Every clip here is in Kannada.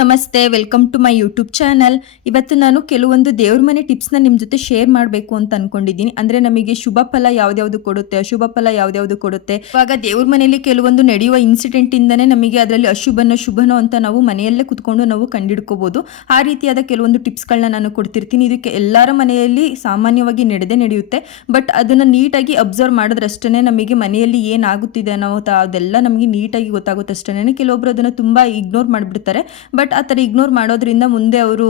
ನಮಸ್ತೆ welcome to my YouTube channel ಇವತ್ತು ನಾನು ಕೆಲವೊಂದು ದೇವ್ರ ಮನೆ ಟಿಪ್ಸ್ನ ನಿಮ್ಮ ಜೊತೆ ಶೇರ್ ಮಾಡಬೇಕು ಅಂತ ಅನ್ಕೊಂಡಿದ್ದೀನಿ. ಅಂದರೆ ನಮಗೆ ಶುಭ ಫಲ ಯಾವ್ದಾವ್ದು ಕೊಡುತ್ತೆ, ಅಶುಭ ಫಲ ಯಾವ್ದಾವ್ದು ಕೊಡುತ್ತೆ. ಇವಾಗ ದೇವ್ರ ಮನೆಯಲ್ಲಿ ಕೆಲವೊಂದು ನಡೆಯುವ ಇನ್ಸಿಡೆಂಟ್ ಇಂದನೇ ನಮಗೆ ಅದರಲ್ಲಿ ಅಶುಭನ ಶುಭನೋ ಅಂತ ನಾವು ಮನೆಯಲ್ಲೇ ಕುತ್ಕೊಂಡು ನಾವು ಕಂಡಿಡ್ಕೋಬಹುದು ಆ ರೀತಿಯಾದ ಕೆಲವೊಂದು ಟಿಪ್ಸ್ಗಳನ್ನ ನಾನು ಕೊಡ್ತಿರ್ತೀನಿ. ಇದಕ್ಕೆ ಎಲ್ಲರ ಮನೆಯಲ್ಲಿ ಸಾಮಾನ್ಯವಾಗಿ ನಡೆದೇ ನಡೆಯುತ್ತೆ. ಬಟ್ ಅದನ್ನು ನೀಟಾಗಿ ಅಬ್ಸರ್ವ್ ಮಾಡಿದ್ರಷ್ಟೇ ನಮಗೆ ಮನೆಯಲ್ಲಿ ಏನಾಗುತ್ತಿದೆ ಅನ್ನೋ ಅದೆಲ್ಲ ನಮಗೆ ನೀಟಾಗಿ ಗೊತ್ತಾಗುತ್ತೆ ಅಷ್ಟೇ ಕೆಲವೊಬ್ರು ಅದನ್ನು ತುಂಬ ಇಗ್ನೋರ್ ಮಾಡಿಬಿಡ್ತಾರೆ. ಬಟ್ ಆ ಥರ ಇಗ್ನೋರ್ ಮಾಡೋದ್ರಿಂದ ಮುಂದೆ ಅವರು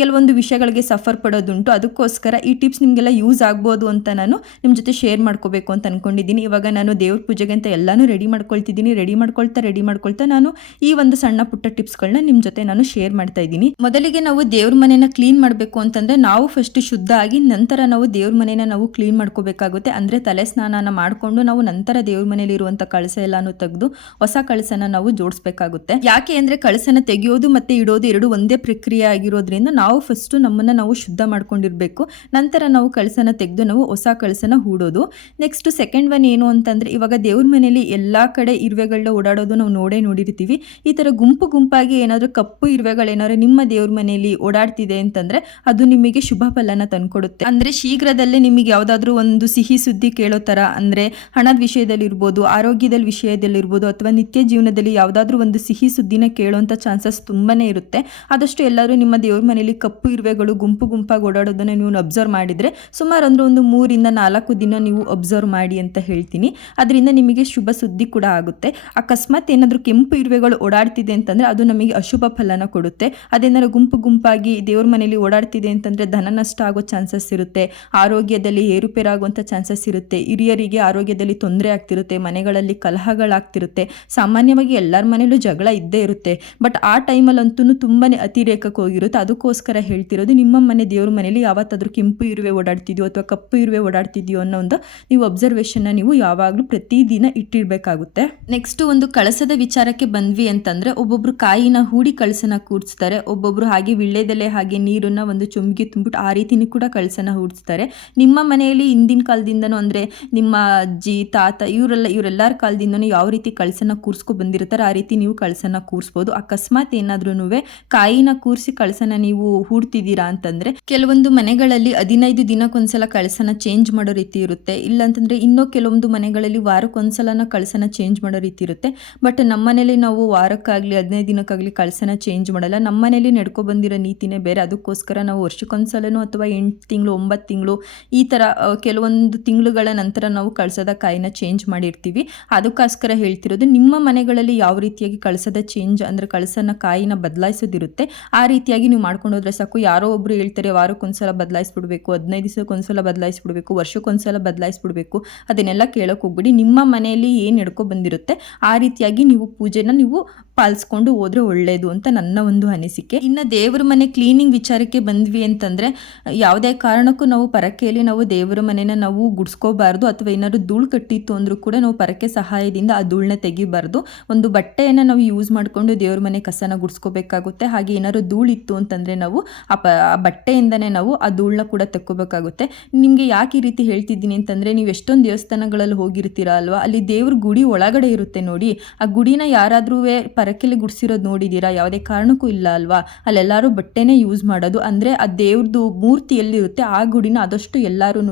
ಕೆಲವೊಂದು ವಿಷಯಗಳಿಗೆ ಸಫರ್ ಪಡೋದುಂಟು. ಅದಕ್ಕೋಸ್ಕರ ಈ ಟಿಪ್ಸ್ ನಿಮಗೆಲ್ಲ ಯೂಸ್ ಆಗ್ಬೋದು ಅಂತ ನಾನು ನಿಮ್ಮ ಜೊತೆ ಶೇರ್ ಮಾಡ್ಕೋಬೇಕು ಅಂತ ಅಂದ್ಕೊಂಡಿದ್ದೀನಿ ಇವಾಗ ನಾನು ದೇವ್ರ ಪೂಜೆಗೆ ಅಂತ ಎಲ್ಲನೂ ರೆಡಿ ಮಾಡ್ಕೊಳ್ತಿದ್ದೀನಿ. ರೆಡಿ ಮಾಡ್ಕೊಳ್ತಾ ರೆಡಿ ಮಾಡ್ಕೊಳ್ತಾ ನಾನು ಈ ಒಂದು ಸಣ್ಣ ಪುಟ್ಟ ಟಿಪ್ಸ್ಗಳನ್ನ ನಿಮ್ಮ ಜೊತೆ ನಾನು ಶೇರ್ ಮಾಡ್ತಾ ಇದ್ದೀನಿ. ಮೊದಲಿಗೆ ನಾವು ದೇವ್ರ ಮನೆನ ಕ್ಲೀನ್ ಮಾಡಬೇಕು ಅಂತಂದ್ರೆ ನಾವು ಫಸ್ಟ್ ಶುದ್ಧ ಆಗಿ ನಂತರ ನಾವು ದೇವ್ರ ಮನೆನ ನಾವು ಕ್ಲೀನ್ ಮಾಡ್ಕೋಬೇಕಾಗುತ್ತೆ. ಅಂದ್ರೆ ತಲೆ ಸ್ನಾನನ ಮಾಡಿಕೊಂಡು ನಾವು ನಂತರ ದೇವ್ರ ಮನೇಲಿ ಇರುವಂತ ಕಳಸ ಎಲ್ಲಾನು ತೆಗೆದು ಹೊಸ ಕಳಸನ ನಾವು ಜೋಡಿಸ್ಬೇಕಾಗುತ್ತೆ. ಯಾಕೆ ಅಂದ್ರೆ ಕಳಸನ ತೆಗೆಯೋದು ಮತ್ತೆ ಇಡೋದು ಎರಡು ಒಂದೇ ಪ್ರಕ್ರಿಯೆ ಆಗಿರೋದ್ರಿಂದ ನಾವು ಫಸ್ಟು ನಮ್ಮನ್ನು ನಾವು ಶುದ್ಧ ಮಾಡ್ಕೊಂಡಿರಬೇಕು. ನಂತರ ನಾವು ಕಳಸನ ತೆಗೆದು ನಾವು ಹೊಸ ಕಳಸನ ಹೂಡೋದು. ನೆಕ್ಸ್ಟ್ ಸೆಕೆಂಡ್ ಒನ್ ಏನು ಅಂತಂದರೆ ಇವಾಗ ದೇವ್ರ ಮನೆಯಲ್ಲಿ ಎಲ್ಲ ಕಡೆ ಇರುವೆಗಳನ್ನ ಓಡಾಡೋದು ನಾವು ನೋಡೇ ನೋಡಿರ್ತೀವಿ. ಈ ಥರ ಗುಂಪು ಗುಂಪಾಗಿ ಏನಾದರೂ ಕಪ್ಪು ಇರುವೆಗಳೇನಾದ್ರು ನಿಮ್ಮ ದೇವ್ರ ಮನೆಯಲ್ಲಿ ಓಡಾಡ್ತಿದೆ ಅಂತಂದರೆ ಅದು ನಿಮಗೆ ಶುಭ ಫಲನ ತಂದುಕೊಡುತ್ತೆ. ಅಂದರೆ ಶೀಘ್ರದಲ್ಲೇ ನಿಮಗೆ ಯಾವುದಾದ್ರೂ ಒಂದು ಸಿಹಿ ಸುದ್ದಿ ಕೇಳೋ ಥರ ಅಂದರೆ ಹಣದ ವಿಷಯದಲ್ಲಿರ್ಬೋದು ಆರೋಗ್ಯದಲ್ಲಿ ವಿಷಯದಲ್ಲಿರ್ಬೋದು ಅಥವಾ ನಿತ್ಯ ಜೀವನದಲ್ಲಿ ಯಾವುದಾದ್ರೂ ಒಂದು ಸಿಹಿ ಸುದ್ದಿನ ಕೇಳೋಂಥ ಚಾನ್ಸಸ್ ತುಂಬಾನೇ ಇರುತ್ತೆ. ಆದಷ್ಟು ಎಲ್ಲರೂ ನಿಮ್ಮ ದೇವ್ರ ಮನೆಯಲ್ಲಿ ಕಪ್ಪು ಇರುವೆಗಳು, ಗುಂಪು ಗುಂಪಾಗಿ ಓಡಾಡೋದನ್ನ ನೀವು ಅಬ್ಸರ್ವ್ ಮಾಡಿದ್ರೆ ಸುಮಾರು ಅಂದರೆ ಒಂದು ಮೂರಿಂದ ನಾಲ್ಕು ದಿನ ನೀವು ಅಬ್ಸರ್ವ್ ಮಾಡಿ ಅಂತ ಹೇಳ್ತೀನಿ. ಅದರಿಂದ ನಿಮಗೆ ಶುಭ ಸುದ್ದಿ ಕೂಡ ಆಗುತ್ತೆ. ಅಕಸ್ಮಾತ್ ಏನಾದರೂ ಕೆಂಪು ಇರುವೆಗಳು ಓಡಾಡ್ತಿದೆ ಅಂತಂದರೆ ಅದು ನಮಗೆ ಅಶುಭ ಫಲನ ಕೊಡುತ್ತೆ. ಅದೇನಾದ್ರು ಗುಂಪು ಗುಂಪಾಗಿ ದೇವ್ರ ಮನೆಯಲ್ಲಿ ಓಡಾಡ್ತಿದೆ ಅಂತಂದರೆ ಧನ ನಷ್ಟ ಆಗೋ ಚಾನ್ಸಸ್ ಇರುತ್ತೆ. ಆರೋಗ್ಯದಲ್ಲಿ ಏರುಪೇರಾಗುವಂಥ ಚಾನ್ಸಸ್ ಇರುತ್ತೆ. ಹಿರಿಯರಿಗೆ ಆರೋಗ್ಯದಲ್ಲಿ ತೊಂದರೆ ಆಗ್ತಿರುತ್ತೆ. ಮನೆಗಳಲ್ಲಿ ಕಲಹಗಳಾಗ್ತಿರುತ್ತೆ. ಸಾಮಾನ್ಯವಾಗಿ ಎಲ್ಲರ ಮನೇಲೂ ಜಗಳ ಇದ್ದೇ ಇರುತ್ತೆ. ಬಟ್ ಆ ಟೈಮಲ್ಲಂತೂ ತುಂಬಾ ಅತಿರೇಕಕ್ಕೆ ಹೋಗಿರುತ್ತೆ. ಅದಕ್ಕೋಸ್ಕರ ಹೇಳ್ತಿರೋದು, ನಿಮ್ಮ ಮನೆ ದೇವ್ರ ಮನೆಯಲ್ಲಿ ಯಾವತ್ತಾದರೂ ಕೆಂಪು ಇರುವೆ ಓಡಾಡ್ತಿದ್ಯೋ ಅಥವಾ ಕಪ್ಪು ಇರುವೆ ಓಡಾಡ್ತಿದ್ಯೋ ಅನ್ನೋ ಒಂದು ನೀವು ಅಬ್ಸರ್ವೇಷನ್ನ ನೀವು ಯಾವಾಗಲೂ ಪ್ರತಿದಿನ ಇಟ್ಟಿರಬೇಕಾಗುತ್ತೆ. ನೆಕ್ಸ್ಟ್ ಒಂದು ಕಳಸದ ವಿಚಾರಕ್ಕೆ ಬಂದ್ವಿ ಅಂತಂದ್ರೆ, ಒಬ್ಬೊಬ್ರು ಕಾಯಿನ ಹೂಡಿ ಕಳಸನ ಕೂಡಿಸ್ತಾರೆ ಒಬ್ಬೊಬ್ರು ಹಾಗೆ ವಿಳ್ಳೆದೆಲೆ, ಹಾಗೆ ನೀರನ್ನು ಒಂದು ಚುಮ್ಗೆ ತುಂಬಿಟ್ಟು ಆ ರೀತಿನೂ ಕೂಡ ಕಳಸನ ಹೂಡಿಸ್ತಾರೆ. ನಿಮ್ಮ ಮನೆಯಲ್ಲಿ ಹಿಂದಿನ ಕಾಲದಿಂದನೂ ಅಂದ್ರೆ ನಿಮ್ಮ ಅಜ್ಜಿ, ತಾತ ಇವರೆಲ್ಲ, ಇವರೆಲ್ಲರ ಕಾಲದಿಂದನೂ ಯಾವ ರೀತಿ ಕಳಸನ ಕೂರಿಸ್ಕೊ ಬಂದಿರ್ತಾರೆ ಆ ರೀತಿ ನೀವು ಕಳಸನ ಕೂರಿಸ್ಬೋದು. ಅಕಸ್ಮಾತ್ ಕಾಯಿನ ಕೂರಿಸಿ ಕಳಸನ ನೀವು ಹೂಡ್ತಿದ್ದೀರಾ ಅಂತಂದ್ರೆ ಕೆಲವೊಂದು ಮನೆಗಳಲ್ಲಿ ಹದಿನೈದು ದಿನಕ್ಕೊಂದ್ಸಲ ಕಳಸನ ಚೇಂಜ್ ಮಾಡೋ ರೀತಿ ಇರುತ್ತೆ. ಇಲ್ಲಾಂತಂದ್ರೆ ಇನ್ನೂ ಕೆಲವೊಂದು ಮನೆಗಳಲ್ಲಿ ವಾರಕ್ಕೊಂದ್ಸಲನ ಕಳಸನ ಚೇಂಜ್ ಮಾಡೋ ರೀತಿ ಇರುತ್ತೆ. ಬಟ್ ನಮ್ಮ ಮನೇಲಿ ನಾವು ವಾರಕ್ಕಾಗ್ಲಿ, ಹದಿನೈದು ದಿನಕ್ಕಾಗ್ಲಿ ಕಳಸನ ಚೇಂಜ್ ಮಾಡಲ್ಲ. ನಮ್ಮ ಮನೇಲಿ ನಡ್ಕೊ ಬಂದಿರೋ ನೀತಿನೇ ಬೇರೆ. ಅದಕ್ಕೋಸ್ಕರ ನಾವು ವರ್ಷಕ್ಕೊಂದ್ಸಲನೂ ಅಥವಾ ಎಂಟು ತಿಂಗಳು, ಒಂಬತ್ತು ತಿಂಗಳು ಈ ಥರ ಕೆಲವೊಂದು ತಿಂಗಳುಗಳ ನಂತರ ನಾವು ಕಳಸದ ಕಾಯಿನ ಚೇಂಜ್ ಮಾಡಿರ್ತೀವಿ. ಅದಕ್ಕೋಸ್ಕರ ಹೇಳ್ತಿರೋದು ನಿಮ್ಮ ಮನೆಗಳಲ್ಲಿ ಯಾವ ರೀತಿಯಾಗಿ ಕಳಸದ ಚೇಂಜ್ ಅಂದರೆ ಕಳಸನ ಕಾಯಿನ ಬದಲಾಯಿಸೋದಿರುತ್ತೆ. ಆ ರೀತಿಯಾಗಿ ನೀವು ಮಾಡ್ಕೊಂಡು ಹೋದ್ರೆ ಸಾಕು. ಯಾರೋ ಒಬ್ರು ಹೇಳ್ತಾರೆ, ವಾರಕ್ಕೊಂದ್ಸಲ ಬದಲಾಯಿಸ್ಬಿಡ್ಬೇಕು, ಹದಿನೈದು ದಿವಸಕ್ಕೊಂದ್ಸಲ ಬದಲಾಯಿಸ್ಬಿಡ್ಬೇಕು, ವರ್ಷಕ್ಕೊಂದ್ಸಲ ಬದಲಾಯಿಸ್ಬಿಡ್ಬೇಕು. ಅದನ್ನೆಲ್ಲ ಕೇಳೋಕೆ ಹೋಗ್ಬಿಡಿ. ನಿಮ್ಮ ಮನೆಯಲ್ಲಿ ಏನು ನಡ್ಕೊ ಬಂದಿರುತ್ತೆ, ಆ ರೀತಿಯಾಗಿ ನೀವು ಪೂಜೆನ ನೀವು ಪಾಲಿಸ್ಕೊಂಡು ಹೋದ್ರೆ ಒಳ್ಳೆಯದು ಅಂತ ನನ್ನ ಒಂದು ಅನಿಸಿಕೆ. ಇನ್ನು ದೇವರ ಮನೆ ಕ್ಲೀನಿಂಗ್ ವಿಚಾರಕ್ಕೆ ಬಂದ್ವಿ ಅಂತಂದ್ರೆ, ಯಾವುದೇ ಕಾರಣಕ್ಕೂ ನಾವು ಪರಕೆಯಲ್ಲಿ ನಾವು ದೇವರ ಮನೆನ ನಾವು ಗುಡ್ಸ್ಕೋಬಾರ್ದು, ಅಥವಾ ಏನಾದ್ರು ಧೂಳು ಕಟ್ಟಿತ್ತು ಅಂದ್ರೂ ಕೂಡ ನಾವು ಪರಕೆ ಸಹಾಯದಿಂದ ಆ ಧೂಳನ್ನ ತೆಗಿಬಾರ್ದು. ಒಂದು ಬಟ್ಟೆಯನ್ನು ನಾವು ಯೂಸ್ ಮಾಡಿಕೊಂಡು ದೇವ್ರ ಮನೆ ಕಸನ ಗುಡ್ಸ್ಕೋಬೇಕಾಗುತ್ತೆ. ಹಾಗೆ ಏನಾದ್ರು ಧೂಳಿತ್ತು ಅಂತಂದ್ರೆ ನಾವು ಆ ಬಟ್ಟೆಯಿಂದನೇ ನಾವು ಆ ಧೂಳನ್ನ ಕೂಡ ತಕ್ಕೋಬೇಕಾಗುತ್ತೆ. ನಿಮಗೆ ಯಾಕೆ ಈ ರೀತಿ ಹೇಳ್ತಿದ್ದೀನಿ ಅಂತಂದ್ರೆ ನೀವು ಎಷ್ಟೊಂದು ದೇವಸ್ಥಾನಗಳಲ್ಲಿ ಹೋಗಿರ್ತೀರಾ ಅಲ್ವಾ? ಅಲ್ಲಿ ದೇವ್ರ ಗುಡಿ ಒಳಗಡೆ ಇರುತ್ತೆ ನೋಡಿ. ಆ ಗುಡಿನ ಯಾರಾದ್ರೂ ಪರಕೆಲಿ ಗುಡಿಸಿರೋದು ನೋಡಿದ್ದೀರಾ ಯಾವುದೇ ಕಾರಣಕ್ಕೂ ಇಲ್ಲ ಅಲ್ವಾ? ಅಲ್ಲೆಲ್ಲರೂ ಬಟ್ಟೆನೇ ಯೂಸ್ ಮಾಡೋದು. ಅಂದರೆ ಆ ದೇವ್ರದ್ದು ಮೂರ್ತಿ ಎಲ್ಲಿರುತ್ತೆ? ಆ ಗುಡಿನ ಆದಷ್ಟು ಎಲ್ಲರೂ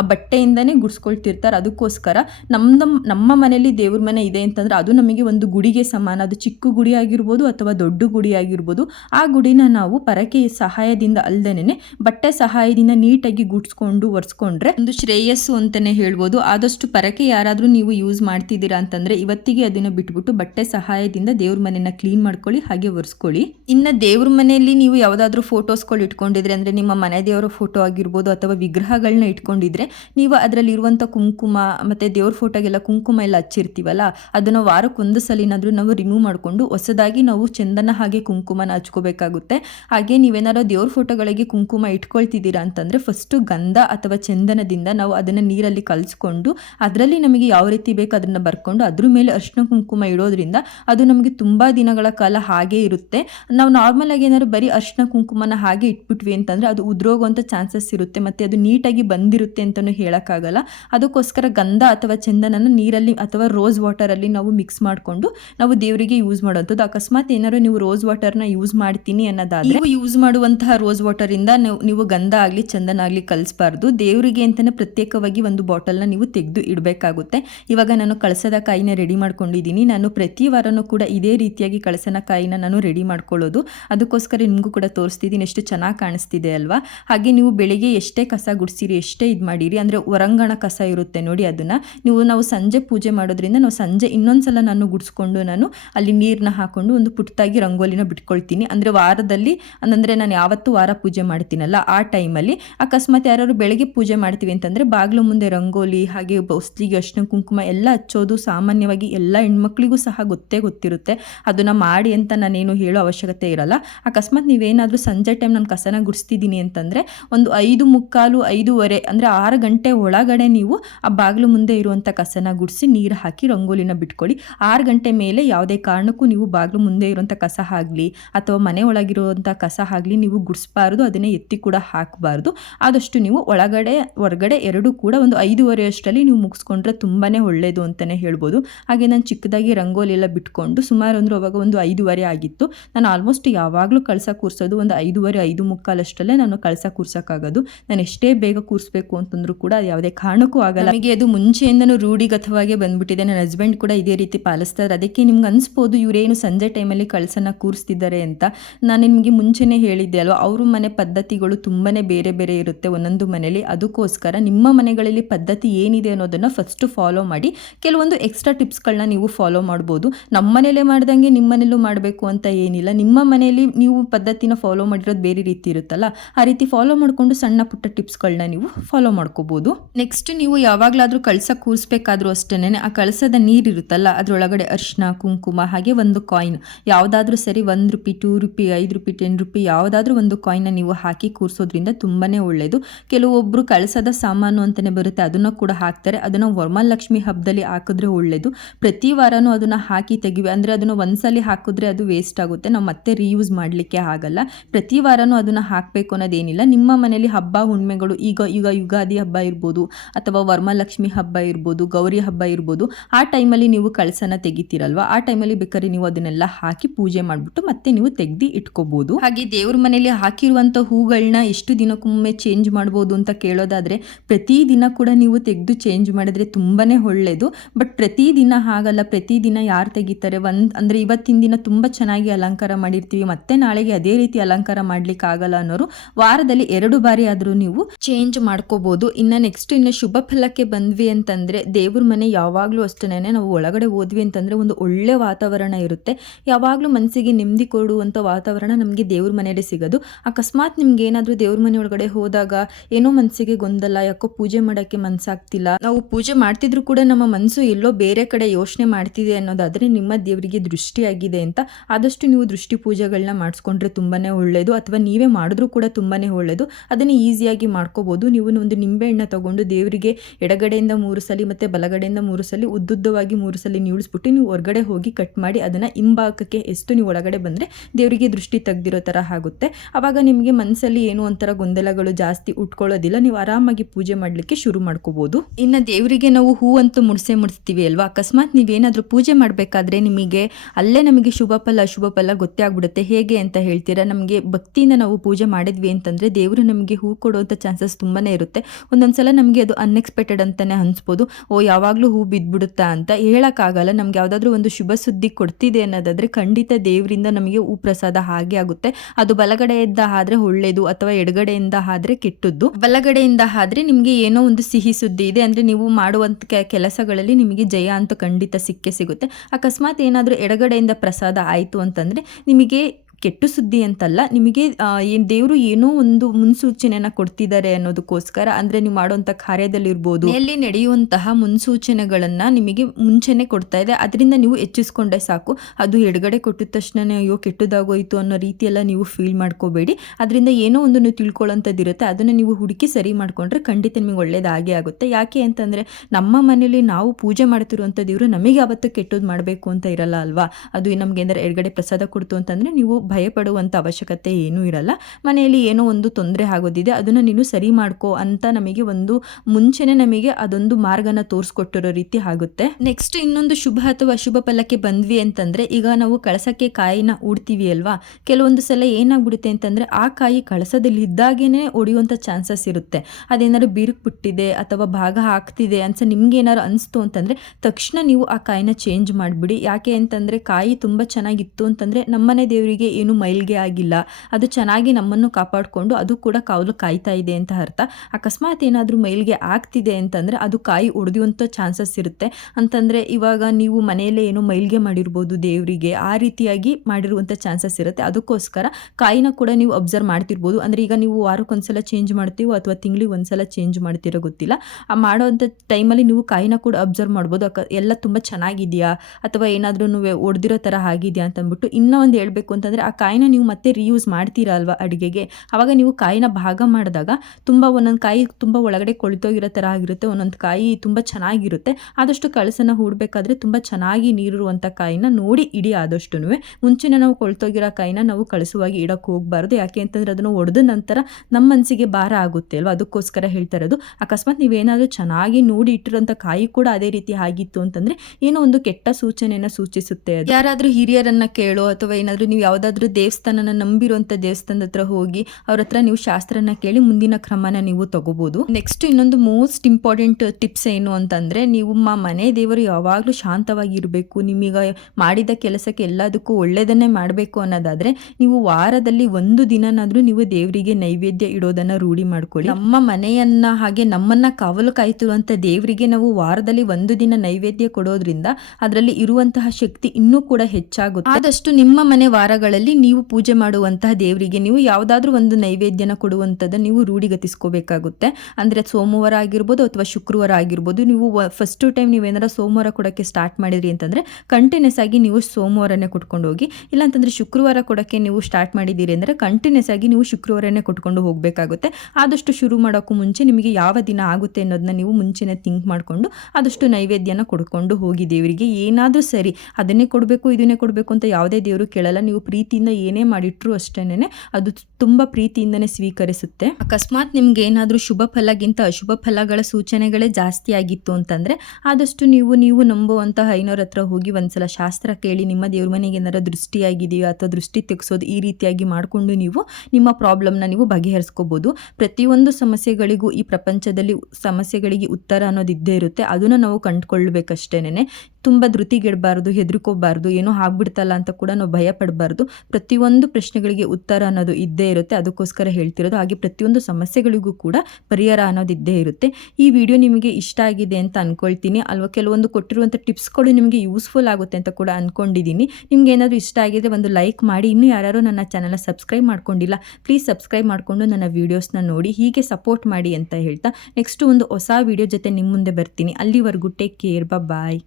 ಆ ಬಟ್ಟೆಯಿಂದನೇ ಗುಡಿಸ್ಕೊಳ್ತಿರ್ತಾರೆ. ಅದಕ್ಕೋಸ್ಕರ ನಮ್ಮ ನಮ್ಮ ಮನೆಯಲ್ಲಿ ದೇವ್ರ ಮನೆ ಇದೆ ಅಂತಂದ್ರೆ ಅದು ನಮಗೆ ಒಂದು ಗುಡಿಗೆ ಸಮಾನ. ಅದು ಚಿಕ್ಕ ಗುಡಿ ಆಗಿರ್ಬೋದು ಅಥವಾ ದೊಡ್ಡ ಗುಡಿ ಆಗಿರ್ಬೋದು ಆ ಗುಡಿನ ನಾವು ಪರಕೆ ಸಹಾಯದಿಂದ ಅಲ್ದೇನೆ ಬಟ್ಟೆ ಸಹಾಯದಿಂದ ನೀಟಾಗಿ ಗುಡ್ಸ್ಕೊಂಡು ಒರೆಸ್ಕೊಂಡ್ರೆ ಒಂದು ಶ್ರೇಯಸ್ಸು ಅಂತಾನೆ ಹೇಳ್ಬೋದು. ಆದಷ್ಟು ಪರಕೆ ಯಾರಾದರೂ ನೀವು ಯೂಸ್ ಮಾಡ್ತಿದ್ದೀರಾ ಅಂತಂದ್ರೆ ಇವತ್ತಿಗೆ ಅದನ್ನ ಬಿಟ್ಬಿಟ್ಟು ಬಟ್ಟೆ ಸಹಾಯದಿಂದ ದೇವ್ರ ಮನೆನ ಕ್ಲೀನ್ ಮಾಡ್ಕೊಳ್ಳಿ, ಹಾಗೆ ಒರೆಸ್ಕೊಳ್ಳಿ. ಇನ್ನು ದೇವ್ರ ಮನೆಯಲ್ಲಿ ನೀವು ಯಾವುದಾದ್ರೂ ಫೋಟೋಸ್ಗಳು ಇಟ್ಕೊಂಡಿದ್ರೆ ಅಂದ್ರೆ ನಿಮ್ಮ ಮನೆ ದೇವರ ಫೋಟೋ ಆಗಿರ್ಬೋದು ಅಥವಾ ವಿಗ್ರಹಗಳನ್ನ ಇಟ್ಕೊಂಡಿದ್ರೆ ನೀವು ಅದರಲ್ಲಿರುವಂಥ ಕುಂಕುಮ ಮತ್ತೆ ದೇವ್ರ ಫೋಟೋಗೆಲ್ಲ ಕುಂಕುಮ ಎಲ್ಲ ಹಚ್ಚಿರ್ತೀವಲ್ಲ, ಅದನ್ನು ವಾರಕ್ಕೊಂದು ಸಲಿನಾದರೂ ನಾವು ರಿಮೂವ್ ಮಾಡಿಕೊಂಡು ಹೊಸದಾಗಿ ನಾವು ಚಂದನ ಹಾಗೆ ಕುಂಕುಮನ ಹಚ್ಕೋಬೇಕಾಗುತ್ತೆ. ಹಾಗೆ ನೀವೇನಾದ್ರು ದೇವ್ರ ಫೋಟೋಗಳಿಗೆ ಕುಂಕುಮ ಇಟ್ಕೊಳ್ತಿದ್ದೀರಾ ಅಂತಂದರೆ ಫಸ್ಟು ಗಂಧ ಅಥವಾ ಚಂದನದಿಂದ ನಾವು ಅದನ್ನು ನೀರಲ್ಲಿ ಕಲಿಸ್ಕೊಂಡು ಅದರಲ್ಲಿ ನಮಗೆ ಯಾವ ರೀತಿ ಬೇಕು ಅದನ್ನು ಬರ್ಕೊಂಡು ಅದ್ರ ಮೇಲೆ ಅರ್ಶಿನ ಕುಂಕುಮ ಇಡೋದ್ರಿಂದ ಅದು ನಮಗೆ ತುಂಬ ದಿನಗಳ ಕಾಲ ಹಾಗೆ ಇರುತ್ತೆ. ನಾವು ನಾರ್ಮಲ್ ಆಗಿ ಏನಾದ್ರು ಬರೀ ಅರ್ಶಿನ ಕುಂಕುಮನ ಹಾಗೆ ಇಟ್ಬಿಟ್ವಿ ಅಂತಂದ್ರೆ ಅದು ಉದ್ರೋಗುವಂಥ ಚಾನ್ಸಸ್ ಇರುತ್ತೆ ಮತ್ತೆ ಅದು ನೀಟಾಗಿ ಬಂದಿರುತ್ತೆ ಅಂತಲೂ ಹೇಳೋಕ್ಕಾಗಲ್ಲ. ಅದಕ್ಕೋಸ್ಕರ ಗಂಧ ಅಥವಾ ಚಂದನನ ನೀರಲ್ಲಿ ಅಥವಾ ರೋಸ್ ವಾಟರಲ್ಲಿ ನಾವು ಮಿಕ್ಸ್ ಮಾಡಿಕೊಂಡು ನಾವು ದೇವರಿಗೆ ಯೂಸ್ ಮಾಡೋಂಥದ್ದು. ಅಕಸ್ಮಾತ್ ಏನಾದ್ರು ನೀವು ರೋಸ್ ವಾಟರ್ನ ಯೂಸ್ ಮಾಡ್ತೀನಿ ಅನ್ನೋದಾದ್ರೆ, ನೀವು ಯೂಸ್ ಮಾಡುವಂತಹ ರೋಸ್ ವಾಟರ್ ಇಂದ ನೀವು ಗಂಧ ಆಗಲಿ, ಚಂದನ ಆಗಲಿ ಕಲಿಸಬಾರ್ದು. ದೇವರಿಗೆ ಅಂತಾನೆ ಪ್ರತ್ಯೇಕವಾಗಿ ಒಂದು ಬಾಟಲ್ನ ನೀವು ತೆಗೆದು ಇಡಬೇಕಾಗುತ್ತೆ. ಇವಾಗ ನಾನು ಕಳಸದ ಕಾಯಿನ ರೆಡಿ ಮಾಡ್ಕೊಂಡಿದ್ದೀನಿ. ನಾನು ಪ್ರತಿ ವಾರನೂ ಕೂಡ ಇದೇ ರೀತಿಯಾಗಿ ಕಳಸನ ಕಾಯಿನ ನಾನು ರೆಡಿ ಮಾಡ್ಕೊಳ್ಳೋದು. ಅದಕ್ಕೋಸ್ಕರ ನಿಮಗೂ ಕೂಡ ತೋರಿಸ್ತಿದ್ದೀನಿ. ಎಷ್ಟು ಚೆನ್ನಾಗಿ ಕಾಣಿಸ್ತಿದೆ ಅಲ್ವಾ? ಹಾಗೆ ನೀವು ಬೆಳಿಗ್ಗೆ ಎಷ್ಟೇ ಕಸ ಗುಡಿಸಿರಿ, ಎಷ್ಟೇ ಇದು ಮಾಡಿರಿ, ಅಂದರೆ ಹೊರಂಗಣ ಕಸ ಇರುತ್ತೆ ನೋಡಿ ಅದನ್ನು. ನೀವು, ನಾವು ಸಂಜೆ ಪೂಜೆ ಮಾಡೋದ್ರಿಂದ ನಾವು ಸಂಜೆ ಇನ್ನೊಂದ್ಸಲ ನಾನು ಗುಡಿಸ್ಕೊಂಡು ನಾನು ಅಲ್ಲಿ ನೀರನ್ನ ಹಾಕೊಂಡು ಒಂದು ಪುಟ್ಟದಾಗಿ ರಂಗೋಲಿನ ಬಿಟ್ಕೊಳ್ತೀನಿ. ಅಂದರೆ ವಾರದಲ್ಲಿ ಅಂದರೆ ನಾನು ಯಾವತ್ತು ವಾರ ಪೂಜೆ ಮಾಡ್ತೀನಲ್ಲ, ಆ ಟೈಮಲ್ಲಿ ಅಕಸ್ಮಾತ್ ಯಾರು ಬೆಳಗ್ಗೆ ಪೂಜೆ ಮಾಡ್ತೀವಿ ಅಂತಂದರೆ ಬಾಗಿಲು ಮುಂದೆ ರಂಗೋಲಿ, ಹಾಗೆ ಬಸ್ಲಿಗೆ ಅರ್ಶಿನ ಕುಂಕುಮ ಎಲ್ಲ ಹಚ್ಚೋದು ಸಾಮಾನ್ಯವಾಗಿ ಎಲ್ಲ ಹೆಣ್ಮಕ್ಳಿಗೂ ಸಹ ಗೊತ್ತೇ ಗೊತ್ತಿರುತ್ತೆ. ಅದನ್ನು ಮಾಡಿ ಅಂತ ನಾನೇನು ಹೇಳೋ ಅವಶ್ಯಕತೆ ಇರಲ್ಲ. ಅಕಸ್ಮಾತ್ ನೀವೇನಾದರೂ ಸಂಜೆ ಟೈಮ್ ನಾನು ಕಸನ ಗುಡಿಸ್ತಿದ್ದೀನಿ ಅಂತಂದರೆ ಒಂದು ಐದು ಮುಕ್ಕಾಲು ಐದೂವರೆ, ಅಂದರೆ ಆರು ಗಂಟೆ ಒಳಗಡೆ ನೀವು ಆ ಬಾಗಿಲು ಮುಂದೆ ಇರುವಂಥ ಕಸನ ಗುಡಿಸಿ ನೀರು ಹಾಕಿ ರಂಗೋಲಿನ ಬಿಟ್ಕೊಳ್ಳಿ ಆರು ಗಂಟೆ ಮೇಲೆ ಯಾವುದೇ ಕಾರಣಕ್ಕೂ ನೀವು ಬಾಗಿಲು ಮುಂದೆ ಇರುವಂಥ ಕಸ ಆಗಲಿ ಅಥವಾ ಮನೆ ಒಳಗಿರುವಂಥ ಕಸ ಆಗಲಿ ನೀವು ಗುಡಿಸ್ಬಾರ್ದು, ಅದನ್ನೇ ಎತ್ತಿ ಕೂಡ ಹಾಕಬಾರ್ದು. ಆದಷ್ಟು ನೀವು ಒಳಗಡೆ, ಹೊರಗಡೆ ಎರಡೂ ಕೂಡ ಒಂದು ಐದೂವರೆ ಅಷ್ಟರಲ್ಲಿ ನೀವು ಮುಗಿಸ್ಕೊಂಡ್ರೆ ತುಂಬಾ ಒಳ್ಳೆಯದು ಅಂತಲೇ ಹೇಳ್ಬೋದು. ಹಾಗೆ ನಾನು ಚಿಕ್ಕದಾಗಿ ರಂಗೋಲಿ ಎಲ್ಲ ಬಿಟ್ಕೊಂಡು ಸುಮಾರು ಅಂದ್ರೆ ಅವಾಗ ಒಂದು ಐದೂವರೆ ಆಗಿತ್ತು. ನಾನು ಆಲ್ಮೋಸ್ಟ್ ಯಾವಾಗಲೂ ಕಳಸ ಕೂರಿಸೋದು ಒಂದು ಐದೂವರೆ, ಐದು ಮುಕ್ಕಾಲಷ್ಟರಲ್ಲೇ ನಾನು ಕಳಸ ಕೂರ್ಸೋಕ್ಕಾಗೋದು. ನಾನು ಎಷ್ಟೇ ಬೇಗ ಕೂರಿಸ್ಬೇಕು ಅಂತಂದ್ರೂ ಕೂಡ ಅದು ಯಾವುದೇ ಕಾರಣಕ್ಕೂ ಆಗಲ್ಲ. ನನಗೆ ಅದು ಮುಂಚೆಯಿಂದನೂ ರೂಢಿಗತವಾಗಿ ಬಂದ್ಬಿಟ್ಟಿದೆ. ನನ್ನ ಹಸ್ಬೆಂಡ್ ಕೂಡ ಇದೇ ರೀತಿ ಪಾಲಿಸ್ತಾರೆ. ಅದಕ್ಕೆ ನಿಮ್ಗೆ ಅನಿಸ್ಬೋದು, ಇವರೇನು ಸಂಜೆ ಟೈಮಲ್ಲಿ ಕಳಸನ ಕೂರಿಸ್ತಿದ್ದಾರೆ ಅಂತ ನಾನು ನಿಮಗೆ ಮುಂಚೆನೇ ಹೇಳಿದ್ದೆ ಅಲ್ವಾ? ಅವ್ರ ಮನೆ ಪದ್ಧತಿಗಳು ತುಂಬಾ ಬೇರೆ ಬೇರೆ ಇರುತ್ತೆ ಒಂದೊಂದು ಮನೇಲಿ. ಅದಕ್ಕೋಸ್ಕರ ನಿಮ್ಮ ಮನೆಗಳಲ್ಲಿ ಪದ್ಧತಿ ಏನಿದೆ ಅನ್ನೋದನ್ನು ಫಸ್ಟು ಫಾಲೋ ಮಾಡಿ. ಕೆಲವೊಂದು ಎಕ್ಸ್ಟ್ರಾ ಟಿಪ್ಸ್ಗಳನ್ನ ನೀವು ಫಾಲೋ ಮಾಡ್ಬೋದು. ನಮ್ಮ ಮನೇಲೇ ಮಾಡ್ದಂಗೆ ನಿಮ್ಮ ಮನೇಲೂ ಮಾಡಬೇಕು ಅಂತ ಏನಿಲ್ಲ. ನಿಮ್ಮ ಮನೆಯಲ್ಲಿ ನೀವು ಪದ್ಧತಿನ ಫಾಲೋ ಮಾಡಿರೋದು ಬೇರೆ ರೀತಿ ಇರುತ್ತಲ್ಲ? ಆ ರೀತಿ ಫಾಲೋ ಮಾಡಿಕೊಂಡು ಸಣ್ಣ ಪುಟ್ಟ ಟಿಪ್ಸ್ಗಳನ್ನ ನೀವು ಫಾಲೋ ಮಾಡ್ಕೋಬೋದು. ನೆಕ್ಸ್ಟ್ ನೀವು ಯಾವಾಗಲಾದರೂ ಕಳಸ ಕೂರಿಸ್ಬೇಕಾದ್ರೂ ಅಷ್ಟೇ ಆ ಕಳಸದ ನೀರಿರುತ್ತಲ್ಲ? ಅದರೊಳಗಡೆ ಅರ್ಶಿನ ಕುಂಕುಮ ಹಾಗೆ ಒಂದು ಕಾಯಿನ್ ಯಾವುದಾದ್ರೂ ಸರಿ ಒಂದು ರುಪಿ ಟೂ ರುಪಿ, ಐದು ರುಪಿ ಟೆನ್ ರುಪಿ ಯಾವುದಾದ್ರೂ ಒಂದು ಕಾಯಿನ್ನ ನೀವು ಹಾಕಿ ಕೂರಿಸೋದ್ರಿಂದ ತುಂಬಾ ಒಳ್ಳೆಯದು ಕೆಲವೊಬ್ಬರು ಕಳಸದ ಸಾಮಾನು ಅಂತಲೇ ಬರುತ್ತೆ, ಅದನ್ನು ಕೂಡ ಹಾಕ್ತಾರೆ. ಅದನ್ನು ವರಮಹಾಲಕ್ಷ್ಮಿ ಹಬ್ಬದಲ್ಲಿ ಹಾಕಿದ್ರೆ ಒಳ್ಳೆಯದು ಪ್ರತಿ ವಾರನೂ ಅದನ್ನು ಹಾಕಿ ತೆಗಿವೆ. ಅಂದರೆ ಅದನ್ನು ಒಂದ್ಸಲಿ ಹಾಕಿದ್ರೆ ಅದು ವೇಸ್ಟ್ ಆಗುತ್ತೆ. ನಾವು ಮತ್ತೆ ರೀಯೂಸ್ ಮಾಡಲಿಕ್ಕೆ ಆಗಲ್ಲ. ಪ್ರತಿ ವಾರನೂ ಅದನ್ನು ಹಾಕಬೇಕು ಅನ್ನೋದೇನಿಲ್ಲ. ನಿಮ್ಮ ಮನೆಯಲ್ಲಿ ಹಬ್ಬ, ಹುಣ್ಮೆಗಳು, ಈಗ ಈಗ ಯುಗಾದಿ ಹಬ್ಬ ಇರ್ಬೋದು, ಅಥವಾ ವರಮಹಾಲಕ್ಷ್ಮಿ ಹಬ್ಬ ಇರ್ಬೋದು, ಗೌರಿ ಹಬ್ಬ ಇರ್ಬೋದು, ಆ ಟೈಮಲ್ಲಿ ನೀವು ಕಳಸನ ತೆಗಿತೀರಲ್ವ? ಆ ಟೈಮಲ್ಲಿ ಬೇಕಾದ್ರೆ ನೀವು ಅದನ್ನೆಲ್ಲ ಹಾಕಿ ಪೂಜೆ ಮಾಡಿಬಿಟ್ಟು ಮತ್ತೆ ನೀವು ತೆಗ್ದು ಇಟ್ಕೋಬಹುದು ಹಾಗೆ ದೇವ್ರ ಮನೇಲಿ ಹಾಕಿರುವಂತ ಹೂಗಳನ್ನ ಎಷ್ಟು ದಿನಕ್ಕೊಮ್ಮೆ ಚೇಂಜ್ ಮಾಡಬಹುದು ಅಂತ ಕೇಳೋದಾದ್ರೆ ಪ್ರತಿ ದಿನ ಕೂಡ ನೀವು ತೆಗೆದು ಚೇಂಜ್ ಮಾಡಿದ್ರೆ ತುಂಬಾನೇ ಒಳ್ಳೇದು. ಬಟ್ ಪ್ರತಿದಿನ ಹಾಗಲ್ಲ ಪ್ರತಿದಿನ ಯಾರು ತೆಗಿತಾರೆ? ಒಂದ್ ಅಂದ್ರೆ ಇವತ್ತಿನ ದಿನ ತುಂಬಾ ಚೆನ್ನಾಗಿ ಅಲಂಕಾರ ಮಾಡಿರ್ತೀವಿ, ಮತ್ತೆ ನಾಳೆಗೆ ಅದೇ ರೀತಿ ಅಲಂಕಾರ ಮಾಡ್ಲಿಕ್ಕೆ ಆಗಲ್ಲ ಅನ್ನೋರು ವಾರದಲ್ಲಿ ಎರಡು ಬಾರಿ ಆದರೂ ನೀವು ಚೇಂಜ್ ಮಾಡ್ಕೋಬಹುದು ಇನ್ನು ನೆಕ್ಸ್ಟ್ ಇನ್ನು ಶುಭ ಫಲಕ್ಕೆ ಬಂದ್ವಿ ಅಂತಂದ್ರೆ ದೇವ್ರ ಮನೆ ಯಾವಾಗಲೂ ಅಷ್ಟೇನೆ, ನಾವು ಒಳಗಡೆ ಹೋದ್ವಿ ಅಂತಂದ್ರೆ ಒಂದು ಒಳ್ಳೆ ವಾತಾವರಣ ಇರುತ್ತೆ. ಯಾವಾಗಲೂ ನೆಮ್ಮದಿ ಕೊಡುವಂಥ ವಾತಾವರಣ ನಮಗೆ ದೇವ್ರ ಮನೆಯಲ್ಲೇ ಸಿಗೋದು. ಅಕಸ್ಮಾತ್ ನಿಮ್ಗೆ ಏನಾದರೂ ದೇವ್ರ ಮನೆ ಒಳಗಡೆ ಹೋದಾಗ ಏನೋ ಮನಸ್ಸಿಗೆ ಗೊಂದಲ, ಯಾಕೋ ಪೂಜೆ ಮಾಡೋಕ್ಕೆ ಮನಸ್ಸಾಗ್ತಿಲ್ಲ ನಾವು ಪೂಜೆ ಮಾಡ್ತಿದ್ರು ಕೂಡ ನಮ್ಮ ಮನಸ್ಸು ಎಲ್ಲೋ ಬೇರೆ ಕಡೆ ಯೋಚನೆ ಮಾಡ್ತಿದೆ ಅನ್ನೋದಾದರೆ ನಿಮ್ಮ ದೇವರಿಗೆ ದೃಷ್ಟಿಯಾಗಿದೆ ಅಂತ ಆದಷ್ಟು ನೀವು ದೃಷ್ಟಿ ಪೂಜೆಗಳನ್ನ ಮಾಡಿಸ್ಕೊಂಡ್ರೆ ತುಂಬಾ ಒಳ್ಳೆಯದು ಅಥವಾ ನೀವೇ ಮಾಡಿದ್ರೂ ಕೂಡ ತುಂಬಾ ಒಳ್ಳೆಯದು ಅದನ್ನು ಈಸಿಯಾಗಿ ಮಾಡ್ಕೋಬೋದು. ನೀವು ಒಂದು ನಿಂಬೆಹಣ್ಣ ತಗೊಂಡು ದೇವರಿಗೆ ಎಡಗಡೆಯಿಂದ ಮೂರು ಸಲ ಮತ್ತು ಬಲಗಡೆಯಿಂದ ಮೂರು ಸಲ ಉದ್ದುದ್ದವಾಗಿ ಮೂರು ಸಲ ನೀವು ಹೊರಗಡೆ ಹೋಗಿ ಕಟ್ ಮಾಡಿ ಅದನ್ನು ಹಿಂಭಾಗಕ್ಕೆ ಎಷ್ಟು ನೀವು ಒಳಗಡೆ ಬಂದರೆ ದೇವರಿಗೆ ದೃಷ್ಟಿ ತೆಗ್ದಿರೋ ಥರ ಆಗುತ್ತೆ. ಆವಾಗ ನಿಮಗೆ ಮನಸ್ಸಲ್ಲಿ ಏನು ಒಂಥರ ಗೊಂದಲಗಳು ಜಾಸ್ತಿ ಉಟ್ಕೊಳ್ಳೋದಿಲ್ಲ, ನೀವು ಆರಾಮಾಗಿ ಪೂಜೆ ಮಾಡಲಿಕ್ಕೆ ಶುರು ಮಾಡ್ಕೋಬೋದು. ಇನ್ನು ದೇವರಿಗೆ ನಾವು ಹೂ ಅಂತೂ ಮುಡಿಸೆ ಮುಡಿಸ್ತೀವಿ ಅಲ್ವಾ? ಅಕಸ್ಮಾತ್ ನೀವೇನಾದರೂ ಪೂಜೆ ಮಾಡಬೇಕಾದ್ರೆ ನಿಮಗೆ ಅಲ್ಲೇ ನಮಗೆ ಶುಭ ಫಲ, ಅಶುಭ ಫಲ ಗೊತ್ತೇ ಹೇಗೆ ಅಂತ ಹೇಳ್ತೀರಾ? ನಮಗೆ ಭಕ್ತಿಯಿಂದ ನಾವು ಪೂಜೆ ಮಾಡಿದ್ವಿ ಅಂತಂದರೆ ದೇವರು ನಮಗೆ ಹೂ ಕೊಡುವಂಥ ಚಾನ್ಸಸ್ ತುಂಬಾ ಇರುತ್ತೆ. ಒಂದೊಂದ್ಸಲ ನಮಗೆ ಅದು ಅನ್ಎಕ್ಸ್ಪೆಕ್ಟೆಡ್ ಅಂತಲೇ ಅನಿಸ್ಬೋದು. ಓ, ಯಾವಾಗಲೂ ಹೂ ಬಿದ್ದುಬಿಡುತ್ತಾ ಅಂತ ಹೇಳೋಕ್ಕಾಗಲ್ಲ. ನಮ್ಗೆ ಯಾವುದಾದ್ರೂ ಒಂದು ಶುಭ ಸುದ್ದಿ ಕೊಡ್ತಿದೆ ಅನ್ನೋದಾದರೆ ಖಂಡಿತ ದೇವರಿಂದ ನಮಗೆ ಹೂ ಪ್ರಸಾದ ಹಾಗೆ ಆಗುತ್ತೆ. ಅದು ಬಲಗಡೆಯಿಂದ ಆದ್ರೆ ಒಳ್ಳೇದು ಅಥವಾ ಎಡಗಡೆಯಿಂದ ಆದ್ರೆ ಕೆಟ್ಟದ್ದು. ಬಲಗಡೆಯಿಂದ ಆದ್ರೆ ನಿಮಗೆ ಏನೋ ಒಂದು ಸಿಹಿ ಸುದ್ದಿ ಇದೆ ಅಂದ್ರೆ ನೀವು ಮಾಡುವಂತ ಕೆಲಸಗಳಲ್ಲಿ ನಿಮಗೆ ಜಯ ಅಂತ ಖಂಡಿತ ಸಿಕ್ಕೇ ಸಿಗುತ್ತೆ. ಅಕಸ್ಮಾತ್ ಏನಾದರೂ ಎಡಗಡೆಯಿಂದ ಪ್ರಸಾದ ಆಯಿತು ಅಂತಂದ್ರೆ ನಿಮಗೆ ಕೆಟ್ಟ ಸುದ್ದಿ ಅಂತಲ್ಲ, ನಿಮಗೆ ಏನು ದೇವರು ಏನೋ ಒಂದು ಮುನ್ಸೂಚನೆನ ಕೊಡ್ತಿದ್ದಾರೆ ಅನ್ನೋದಕ್ಕೋಸ್ಕರ, ಅಂದರೆ ನೀವು ಮಾಡುವಂಥ ಕಾರ್ಯದಲ್ಲಿರ್ಬೋದು ಎಲ್ಲಿ ನಡೆಯುವಂತಹ ಮುನ್ಸೂಚನೆಗಳನ್ನ ನಿಮಗೆ ಮುಂಚೆನೆ ಕೊಡ್ತಾ ಇದೆ. ಅದರಿಂದ ನೀವು ಹೆಚ್ಚಿಸ್ಕೊಂಡೆ ಸಾಕು. ಅದು ಎಡಗಡೆ ಕೊಟ್ಟಿದ ತಕ್ಷಣ ಅಯ್ಯೋ, ಕೆಟ್ಟದಾಗೋಯ್ತು ಅನ್ನೋ ರೀತಿಯೆಲ್ಲ ನೀವು ಫೀಲ್ ಮಾಡ್ಕೋಬೇಡಿ. ಅದರಿಂದ ಏನೋ ಒಂದು ನೀವು ತಿಳ್ಕೊಳ್ಳೋಂಥದ್ದು ಇರುತ್ತೆ ಅದನ್ನು ನೀವು ಹುಡುಕಿ ಸರಿ ಮಾಡಿಕೊಂಡ್ರೆ ಖಂಡಿತ ನಿಮಗೆ ಒಳ್ಳೇದಾಗೇ ಆಗುತ್ತೆ. ಯಾಕೆ ಅಂತಂದರೆ, ನಮ್ಮ ಮನೇಲಿ ನಾವು ಪೂಜೆ ಮಾಡ್ತಿರುವಂಥ ದೇವರು ನಮಗೆ ಅವತ್ತು ಕೆಟ್ಟದ್ದು ಮಾಡಬೇಕು ಅಂತ ಇರಲ್ಲ ಅಲ್ವಾ? ಅದು ನಮಗೆ ಅಂದರೆ ಎಡಗಡೆ ಪ್ರಸಾದ ಕೊಡ್ತು ಅಂತಂದರೆ, ನೀವು ಭಯಪಡುವಂಥ ಅವಶ್ಯಕತೆ ಏನೂ ಇರಲ್ಲ. ಮನೆಯಲ್ಲಿ ಏನೋ ಒಂದು ತೊಂದರೆ ಆಗೋದಿದೆ, ಅದನ್ನು ನೀನು ಸರಿ ಮಾಡ್ಕೋ ಅಂತ ನಮಗೆ ಒಂದು ಮುಂಚೆನೆ ನಮಗೆ ಅದೊಂದು ಮಾರ್ಗನ ತೋರಿಸ್ಕೊಟ್ಟಿರೋ ರೀತಿ ಆಗುತ್ತೆ. ನೆಕ್ಸ್ಟ್ ಇನ್ನೊಂದು ಶುಭ ಅಥವಾ ಅಶುಭ ಫಲಕ್ಕೆ ಬಂದ್ವಿ ಅಂತಂದ್ರೆ, ಈಗ ನಾವು ಕಳಸಕ್ಕೆ ಕಾಯಿನ ಉಡ್ತೀವಿ ಅಲ್ವಾ? ಕೆಲವೊಂದು ಸಲ ಏನಾಗ್ಬಿಡುತ್ತೆ ಅಂತಂದ್ರೆ, ಆ ಕಾಯಿ ಕಳಸದಲ್ಲಿ ಇದ್ದಾಗೇನೆ ಒಡೆಯುವಂಥ ಚಾನ್ಸಸ್ ಇರುತ್ತೆ. ಅದೇನಾದ್ರು ಬಿರುಕು ಬಿಟ್ಟಿದೆ ಅಥವಾ ಭಾಗ ಹಾಕ್ತಿದೆ ಅನ್ಸ ನಿಮ್ಗೆ ಏನಾದ್ರು ಅನಿಸ್ತು ಅಂತಂದ್ರೆ, ತಕ್ಷಣ ನೀವು ಆ ಕಾಯಿನ ಚೇಂಜ್ ಮಾಡಿಬಿಡಿ. ಯಾಕೆ ಅಂತಂದ್ರೆ, ಕಾಯಿ ತುಂಬ ಚೆನ್ನಾಗಿತ್ತು ಅಂತಂದ್ರೆ, ನಮ್ಮನೆ ದೇವರಿಗೆ ಏನು ಮೈಲ್ಗೆ ಆಗಿಲ್ಲ. ಅದು ಚೆನ್ನಾಗಿ ನಮ್ಮನ್ನು ಕಾಪಾಡಿಕೊಂಡು ಅದು ಕೂಡ ಕಾವಲು ಕಾಯ್ತಾ ಇದೆ ಅಂತ ಅರ್ಥ. ಅಕಸ್ಮಾತ್ ಏನಾದರೂ ಮೈಲ್ಗೆ ಆಗ್ತಿದೆ ಅಂತಂದರೆ ಅದು ಕಾಯಿ ಒಡೆಯುವಂಥ ಚಾನ್ಸಸ್ ಇರುತ್ತೆ. ಅಂತಂದರೆ ಇವಾಗ ನೀವು ಮನೆಯಲ್ಲೇ ಏನೋ ಮೈಲ್ಗೆ ಮಾಡಿರ್ಬೋದು ದೇವರಿಗೆ, ಆ ರೀತಿಯಾಗಿ ಮಾಡಿರುವಂಥ ಚಾನ್ಸಸ್ ಇರುತ್ತೆ. ಅದಕ್ಕೋಸ್ಕರ ಕಾಯಿನ ಕೂಡ ನೀವು ಅಬ್ಸರ್ವ್ ಮಾಡ್ತಿರ್ಬೋದು. ಅಂದರೆ ಈಗ ನೀವು ವಾರಕ್ಕೊಂದ್ಸಲ ಚೇಂಜ್ ಮಾಡ್ತೀವೋ ಅಥವಾ ತಿಂಗಳಿಗೆ ಒಂದ್ಸಲ ಚೇಂಜ್ ಮಾಡ್ತಿರೋ ಗೊತ್ತಿಲ್ಲ. ಆ ಮಾಡೋವಂಥ ಟೈಮಲ್ಲಿ ನೀವು ಕಾಯಿನ ಕೂಡ ಅಬ್ಸರ್ವ್ ಮಾಡ್ಬೋದು. ಅಕ, ಎಲ್ಲ ತುಂಬ ಚೆನ್ನಾಗಿದೆಯಾ ಅಥವಾ ಏನಾದರೂ ಒಡೆದಿರೋ ಥರ ಆಗಿದೆಯಾ ಅಂತ ಅಂದ್ಬಿಟ್ಟು ಇನ್ನೂ ಒಂದು ಹೇಳಬೇಕು ಅಂತಂದರೆ ಆ ಕಾಯಿನ ನೀವು ಮತ್ತೆ ರೀಯೂಸ್ ಮಾಡ್ತೀರಾ ಅಲ್ವಾ ಅಡುಗೆಗೆ? ಆವಾಗ ನೀವು ಕಾಯಿನ ಭಾಗ ಮಾಡಿದಾಗ ತುಂಬ ಒಂದೊಂದು ಕಾಯಿ ತುಂಬ ಒಳಗಡೆ ಕೊಳಿತೋಗಿರೋ ಥರ ಆಗಿರುತ್ತೆ, ಒಂದೊಂದು ಕಾಯಿ ತುಂಬ ಚೆನ್ನಾಗಿರುತ್ತೆ. ಆದಷ್ಟು ಕಳಸನ ಹೂಡಬೇಕಾದ್ರೆ ತುಂಬ ಚೆನ್ನಾಗಿ ನೀರಿರುವಂಥ ಕಾಯಿನ ನೋಡಿ ಇಡಿ ಆದಷ್ಟು ಮುಂಚೆನೇ ನಾವು ಕೊಳ್ತೋಗಿರೋ ಕಾಯಿನ ನಾವು ಕಳಿಸುವಾಗಿ ಇಡೋಕ್ಕೆ ಹೋಗಬಾರ್ದು. ಯಾಕೆ ಅಂತಂದರೆ ಅದನ್ನು ಒಡೆದ ನಂತರ ನಮ್ಮ ಮನಸ್ಸಿಗೆ ಭಾರ ಆಗುತ್ತೆ ಅಲ್ವಾ? ಅದಕ್ಕೋಸ್ಕರ ಹೇಳ್ತಾ ಇರೋದು. ಅಕಸ್ಮಾತ್ ನೀವೇನಾದರೂ ಚೆನ್ನಾಗಿ ನೋಡಿ ಇಟ್ಟಿರೋಂಥ ಕಾಯಿ ಕೂಡ ಅದೇ ರೀತಿ ಆಗಿತ್ತು ಅಂತಂದರೆ ಏನೋ ಒಂದು ಕೆಟ್ಟ ಸೂಚನೆಯನ್ನು ಸೂಚಿಸುತ್ತೆ ಯಾರಾದರೂ ಹಿರಿಯರನ್ನು ಕೇಳೋ ಅಥವಾ ಏನಾದರೂ ನೀವು ಯಾವುದಾದ್ರೂ ದೇವಸ್ಥಾನನ ನಂಬಿರುವಂತ ದೇವಸ್ಥಾನದ ಹತ್ರ ಹೋಗಿ ಅವ್ರ ಹತ್ರ ನೀವು ಶಾಸ್ತ್ರನ ಕೇಳಿ ಮುಂದಿನ ಕ್ರಮನ ನೀವು ತಗೋಬಹುದು ನೆಕ್ಸ್ಟ್ ಇನ್ನೊಂದು ಮೋಸ್ಟ್ ಇಂಪಾರ್ಟೆಂಟ್ ಟಿಪ್ಸ್ ಏನು ಅಂತಂದ್ರೆ ನೀವು ಮನೆ ದೇವರು ಯಾವಾಗಲೂ ಶಾಂತವಾಗಿರಬೇಕು ನಿಮಗ ಮಾಡಿದ ಕೆಲಸಕ್ಕೆ ಎಲ್ಲದಕ್ಕೂ ಒಳ್ಳೆಯದನ್ನೇ ಮಾಡಬೇಕು ಅನ್ನೋದಾದ್ರೆ ನೀವು ವಾರದಲ್ಲಿ ಒಂದು ದಿನನಾದರೂ ನೀವು ದೇವರಿಗೆ ನೈವೇದ್ಯ ಇಡೋದನ್ನ ರೂಢಿ ಮಾಡ್ಕೊಳ್ಳಿ. ನಮ್ಮ ಮನೆಯನ್ನ ಹಾಗೆ ನಮ್ಮನ್ನ ಕಾವಲು ಕಾಯ್ತಿರುವಂತ ದೇವರಿಗೆ ನಾವು ವಾರದಲ್ಲಿ ಒಂದು ದಿನ ನೈವೇದ್ಯ ಕೊಡೋದ್ರಿಂದ ಅದರಲ್ಲಿ ಇರುವಂತಹ ಶಕ್ತಿ ಇನ್ನೂ ಕೂಡ ಹೆಚ್ಚಾಗುತ್ತೆ. ಆದಷ್ಟು ನಿಮ್ಮ ಮನೆ ವಾರಗಳಲ್ಲಿ ನೀವು ಪೂಜೆ ಮಾಡುವಂತಹ ದೇವರಿಗೆ ನೀವು ಯಾವುದಾದ್ರೂ ಒಂದು ನೈವೇದ್ಯನ ಕೊಡುವಂಥದ್ದು ನೀವು ರೂಢಿಗತಿಸ್ಕೋಬೇಕಾಗುತ್ತೆ ಅಂದರೆ ಸೋಮವಾರ ಆಗಿರ್ಬೋದು ಅಥವಾ ಶುಕ್ರವಾರ ಆಗಿರ್ಬೋದು, ನೀವು ಫಸ್ಟ್ ಟೈಮ್ ನೀವೇನಾರ ಸೋಮವಾರ ಕೊಡೋಕ್ಕೆ ಸ್ಟಾರ್ಟ್ ಮಾಡಿದ್ರಿ ಅಂತಂದರೆ ಕಂಟಿನ್ಯೂಸ್ ಆಗಿ ನೀವು ಸೋಮವಾರನೇ ಕೊಟ್ಕೊಂಡು ಹೋಗಿ, ಇಲ್ಲಾಂತಂದರೆ ಶುಕ್ರವಾರ ಕೊಡೋಕ್ಕೆ ನೀವು ಸ್ಟಾರ್ಟ್ ಮಾಡಿದ್ದೀರಿ ಅಂದರೆ ಕಂಟಿನ್ಯೂಸ್ ಆಗಿ ನೀವು ಶುಕ್ರವಾರನೇ ಕೊಟ್ಕೊಂಡು ಹೋಗಬೇಕಾಗುತ್ತೆ. ಆದಷ್ಟು ಶುರು ಮಾಡೋಕ್ಕೂ ಮುಂಚೆ ನಿಮಗೆ ಯಾವ ದಿನ ಆಗುತ್ತೆ ಅನ್ನೋದನ್ನ ನೀವು ಮುಂಚೆನೇ ಥಿಂಕ್ ಮಾಡಿಕೊಂಡು ಆದಷ್ಟು ನೈವೇದ್ಯನ ಕೊಡ್ಕೊಂಡು ಹೋಗಿ ದೇವರಿಗೆ. ಏನಾದರೂ ಸರಿ, ಅದನ್ನೇ ಕೊಡಬೇಕು, ಇದನ್ನೇ ಕೊಡಬೇಕು ಅಂತ ಯಾವುದೇ ದೇವರು ಕೇಳಲ್ಲ, ನೀವು ಪ್ರೀತಿಯಿಂದ ಏನೇ ಮಾಡಿಟ್ರು ಅಷ್ಟೇನೆ ಅದು ತುಂಬ ಪ್ರೀತಿಯಿಂದನೇ ಸ್ವೀಕರಿಸುತ್ತೆ. ಅಕಸ್ಮಾತ್ ನಿಮ್ಗೆ ಏನಾದರೂ ಶುಭ ಫಲಗಿಂತ ಅಶುಭ ಫಲಗಳ ಸೂಚನೆಗಳೇ ಜಾಸ್ತಿ ಆಗಿತ್ತು ಅಂತಂದರೆ ಆದಷ್ಟು ನೀವು ನೀವು ನಂಬುವಂತಹ ಐನೋರ ಹತ್ರ ಹೋಗಿ ಒಂದ್ಸಲ ಶಾಸ್ತ್ರ ಕೇಳಿ ನಿಮ್ಮ ದೇವ್ರ ಮನೆಗೆ ಏನಾರ ದೃಷ್ಟಿಯಾಗಿದೆಯೋ ಅಥವಾ ದೃಷ್ಟಿ ತೆಗೆಸೋದು ಈ ರೀತಿಯಾಗಿ ಮಾಡಿಕೊಂಡು ನೀವು ನಿಮ್ಮ ಪ್ರಾಬ್ಲಮ್ನ ನೀವು ಬಗೆಹರಿಸ್ಕೋಬೋದು. ಪ್ರತಿಯೊಂದು ಸಮಸ್ಯೆಗಳಿಗೂ ಈ ಪ್ರಪಂಚದಲ್ಲಿ ಸಮಸ್ಯೆಗಳಿಗೆ ಉತ್ತರ ಅನ್ನೋದು ಇದ್ದೇ ಇರುತ್ತೆ. ಅದನ್ನು ನಾವು ಕಂಡುಕೊಳ್ಬೇಕಷ್ಟೇನೆ ತುಂಬ ಧೃತಿಗೆಡಬಾರ್ದು, ಹೆದರ್ಕೋಬಾರ್ದು, ಏನೋ ಆಗ್ಬಿಡ್ತಲ್ಲ ಅಂತ ಕೂಡ ನಾವು ಭಯ ಪಡಬಾರ್ದು. ಪ್ರತಿಯೊಂದು ಪ್ರಶ್ನೆಗಳಿಗೆ ಉತ್ತರ ಅನ್ನೋದು ಇದ್ದೇ ಇರುತ್ತೆ. ಅದಕ್ಕೋಸ್ಕರ ಹೇಳ್ತಿರೋದು. ಹಾಗೆ ಪ್ರತಿಯೊಂದು ಸಮಸ್ಯೆಗಳಿಗೂ ಕೂಡ ಪರಿಹಾರ ಅನ್ನೋದು ಇದ್ದೇ ಇರುತ್ತೆ. ಈ ವಿಡಿಯೋ ನಿಮಗೆ ಇಷ್ಟ ಆಗಿದೆ ಅಂತ ಅಂದ್ಕೊಳ್ತೀನಿ ಅಲ್ವಾ, ಕೆಲವೊಂದು ಕೊಟ್ಟಿರುವಂಥ ಟಿಪ್ಸ್ಗಳು ನಿಮಗೆ ಯೂಸ್ಫುಲ್ ಆಗುತ್ತೆ ಅಂತ ಕೂಡ ಅಂದ್ಕೊಂಡಿದ್ದೀನಿ ನಿಮ್ಗೆ ಏನಾದರೂ ಇಷ್ಟ ಆಗಿದೆ, ಒಂದು ಲೈಕ್ ಮಾಡಿ. ಇನ್ನೂ ಯಾರು ನನ್ನ ಚಾನಲ್ನ ಸಬ್ಸ್ಕ್ರೈಬ್ ಮಾಡ್ಕೊಂಡಿಲ್ಲ, ಪ್ಲೀಸ್ ಸಬ್ಸ್ಕ್ರೈಬ್ ಮಾಡಿಕೊಂಡು ನನ್ನ ವೀಡಿಯೋಸ್ನ ನೋಡಿ. ಹೀಗೆ ಸಪೋರ್ಟ್ ಮಾಡಿ ಅಂತ ಹೇಳ್ತಾ, ನೆಕ್ಸ್ಟ್ ಒಂದು ಹೊಸ ವಿಡಿಯೋ ಜೊತೆ ನಿಮ್ಮ ಮುಂದೆ ಬರ್ತೀನಿ. ಅಲ್ಲಿವರೆಗೂ ಟೇಕ್ ಕೇರ್. ಬಾಯ್